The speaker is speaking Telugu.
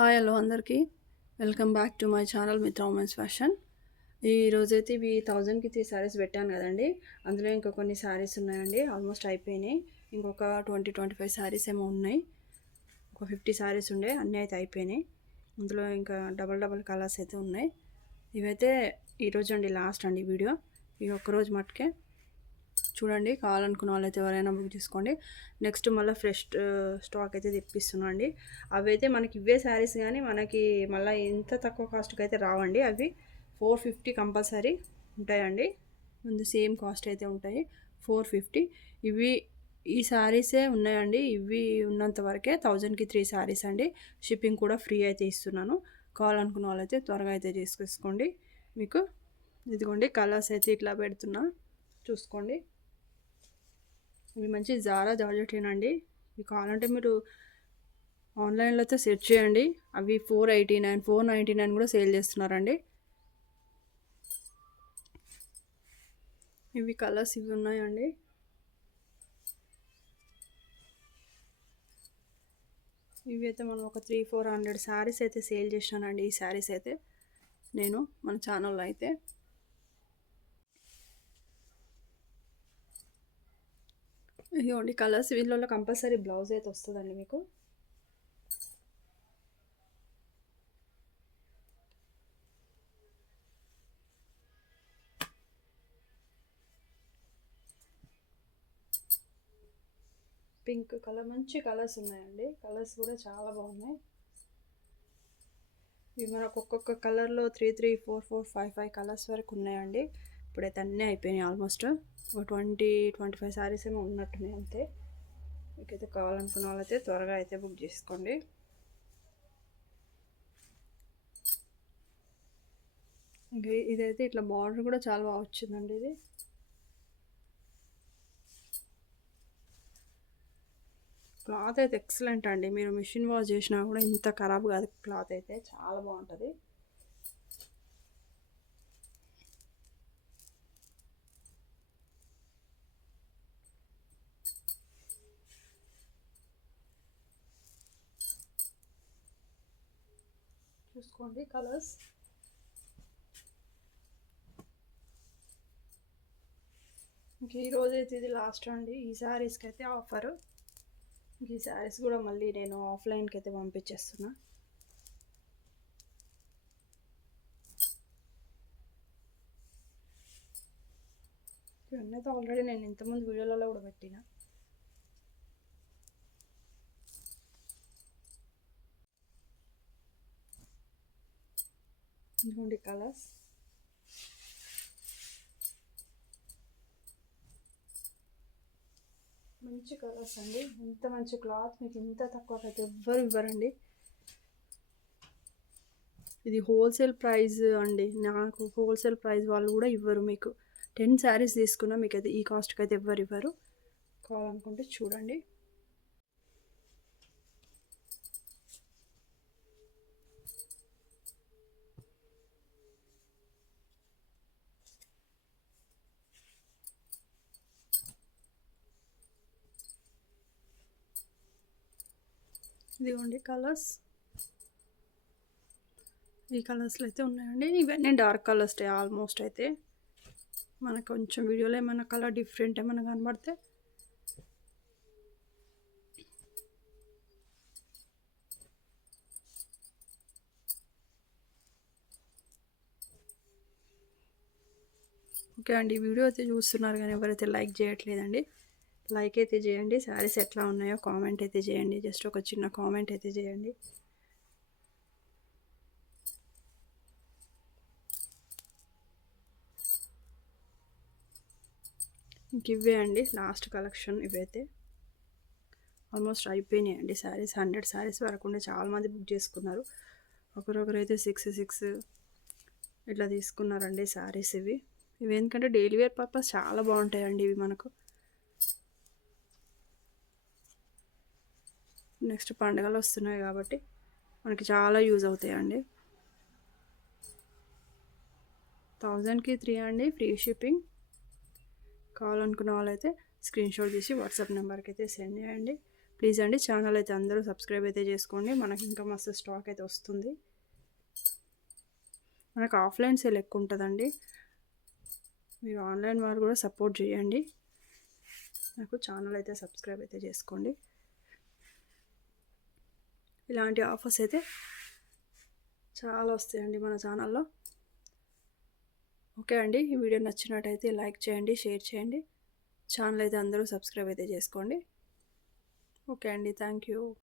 హాయ్ హలో అందరికీ welcome back to my channel మిత్ర ఉమెన్స్ ఫ్యాషన్. ఈరోజైతే ఇవి 1000కి 3 శారీస్ పెట్టాను కదండి. అందులో ఇంకా కొన్ని శారీస్ ఉన్నాయండి, ఆల్మోస్ట్ అయిపోయినాయి. ఇంకొక 20-25 శారీస్ ఏమో ఉన్నాయి. ఒక 50 శారీస్ ఉండే, అన్నీ అయితే అయిపోయినాయి. అందులో ఇంకా డబల్ కలర్స్ అయితే ఉన్నాయి. ఇవైతే ఈరోజు అండి లాస్ట్ అండి వీడియో. ఈ ఒక్కరోజు మట్టుకే చూడండి. కావాలనుకున్న వాళ్ళైతే ఎవరైనా బుక్ చేసుకోండి. నెక్స్ట్ మళ్ళీ ఫ్రెష్ స్టాక్ అయితే తెప్పిస్తున్నాను అండి. అవి అయితే మనకి ఇవే శారీస్ కానీ మనకి మళ్ళీ ఇంత తక్కువ కాస్ట్కి అయితే రావండి. అవి 450 కంపల్సరీ ఉంటాయండి. ముందు సేమ్ కాస్ట్ అయితే ఉంటాయి 450. ఇవి ఈ శారీసే ఉన్నాయండి. ఇవి ఉన్నంత వరకే 1000కి 3 శారీస్ అండి. షిప్పింగ్ కూడా ఫ్రీ అయితే ఇస్తున్నాను. కావాలనుకున్న వాళ్ళైతే త్వరగా అయితే చేసుకోండి. మీకు ఇదిగోండి కలర్స్ అయితే ఇట్లా పెడుతున్నా, చూసుకోండి. ఇవి మంచి జారా జార్జెటేనండి. ఇవి కావాలంటే మీరు ఆన్లైన్లో అయితే సెర్చ్ చేయండి. అవి 489, 499 కూడా సేల్ చేస్తున్నారండి. ఇవి కలర్స్ ఇవి ఉన్నాయండి. ఇవి అయితే మనం ఒక 300-400 శారీస్ అయితే సేల్ చేశానండి. ఈ శారీస్ అయితే నేను మన ఛానల్లో అయితే ఇదిగోండి కలర్స్. వీళ్ళలో కంపల్సరీ బ్లౌజ్ అయితే వస్తుందండి మీకు. పింక్ కలర్, మంచి కలర్స్ ఉన్నాయండి. కలర్స్ కూడా చాలా బాగున్నాయి. ఇవి మనకు ఒక్కొక్క కలర్లో 3, 4, 5 కలర్స్ వరకు ఉన్నాయండి. ఇప్పుడైతే అన్నీ అయిపోయినాయి ఆల్మోస్ట్. ఒక 20-25 శారీస్ ఏమో ఉన్నట్టున్నాయి అంతే. మీకైతే కావాలనుకున్న వాళ్ళైతే త్వరగా అయితే బుక్ చేసుకోండి. ఇదైతే ఇట్లా బార్డర్ కూడా చాలా బాగా వచ్చిందండి. ఇది క్లాత్ అయితే ఎక్సలెంట్ అండి. మీరు మిషన్ వాష్ చేసినా కూడా ఇంత ఖరాబ్ కాదు. క్లాత్ అయితే చాలా బాగుంటుంది. చూసుకోండి కలర్స్. ఇంక ఈరోజు అయితే ఇది లాస్ట్ అండి ఈ శారీస్కి అయితే ఆఫరు. ఈ శారీస్ కూడా మళ్ళీ నేను ఆఫ్లైన్కి అయితే పంపించేస్తున్నా. ఇవన్నీ అయితే ఆల్రెడీ నేను ఇంతకుముందు వీడియోలలో కూడా పెట్టిన. ఇదిగోండి కలర్స్. మంచి కలర్స్ అండి. ఇంత మంచి క్లాత్ మీకు ఇంత తక్కువకి అయితే ఎవ్వరు ఇవ్వరండి. ఇది హోల్సేల్ ప్రైస్ అండి. నాకు హోల్సేల్ ప్రైస్ వాళ్ళు కూడా ఇవ్వరు. మీకు 10 శారీస్ తీసుకున్నా మీకు అయితే ఈ కాస్ట్కి అయితే ఎవ్వరు ఇవ్వరు. కావాలనుకుంటే చూడండి. ఇదిగోండి కలర్స్. ఈ కలర్స్లో అయితే ఉన్నాయండి. ఇవన్నీ డార్క్ కలర్స్ ఆల్మోస్ట్ అయితే. మనకు కొంచెం వీడియోలో ఏమైనా కలర్ డిఫరెంట్ ఏమైనా కనబడితే ఓకే అండి. వీడియో అయితే చూస్తున్నారు కానీ ఎవరైతే లైక్ చేయట్లేదండి, లైక్ అయితే చేయండి. శారీస్ ఎట్లా ఉన్నాయో కామెంట్ అయితే చేయండి. జస్ట్ ఒక చిన్న కామెంట్ అయితే చేయండి. ఇంక ఇవే అండి లాస్ట్ కలెక్షన్. ఇవైతే ఆల్మోస్ట్ అయిపోయినాయండి శారీస్. 100 శారీస్ వరకు ఉండే చాలామంది బుక్ చేసుకున్నారు. ఒకరొకరైతే 6 ఇట్లా తీసుకున్నారండి శారీస్. ఇవి ఎందుకంటే డైలీ వేర్ పర్పస్ చాలా బాగుంటాయండి ఇవి. మనకు నెక్స్ట్ పండుగలు వస్తున్నాయి కాబట్టి మనకి చాలా యూజ్ అవుతాయండి. 1000కి 3 అండి, ఫ్రీ షిప్పింగ్. కావాలనుకున్న వాళ్ళైతే స్క్రీన్ షాట్ తీసి వాట్సాప్ నెంబర్కి అయితే సెండ్ చేయండి. ప్లీజ్ అండి ఛానల్ అయితే అందరూ సబ్స్క్రైబ్ అయితే చేసుకోండి. మనకి ఇంకా మస్తు స్టాక్ అయితే వస్తుంది. మనకు ఆఫ్లైన్ సేల్ ఎక్కువ ఉంటుందండి. మీరు ఆన్లైన్ వారు కూడా సపోర్ట్ చేయండి. నాకు ఛానల్ అయితే సబ్స్క్రైబ్ అయితే చేసుకోండి. ఇలాంటి ఆఫర్స్ అయితే చాలా వస్తాయండి మన ఛానల్లో. ఓకే అండి, ఈ వీడియో నచ్చినట్టయితే లైక్ చేయండి, షేర్ చేయండి. ఛానల్ అయితే అందరూ సబ్స్క్రైబ్ అయితే చేసుకోండి. ఓకే అండి, థ్యాంక్ యూ.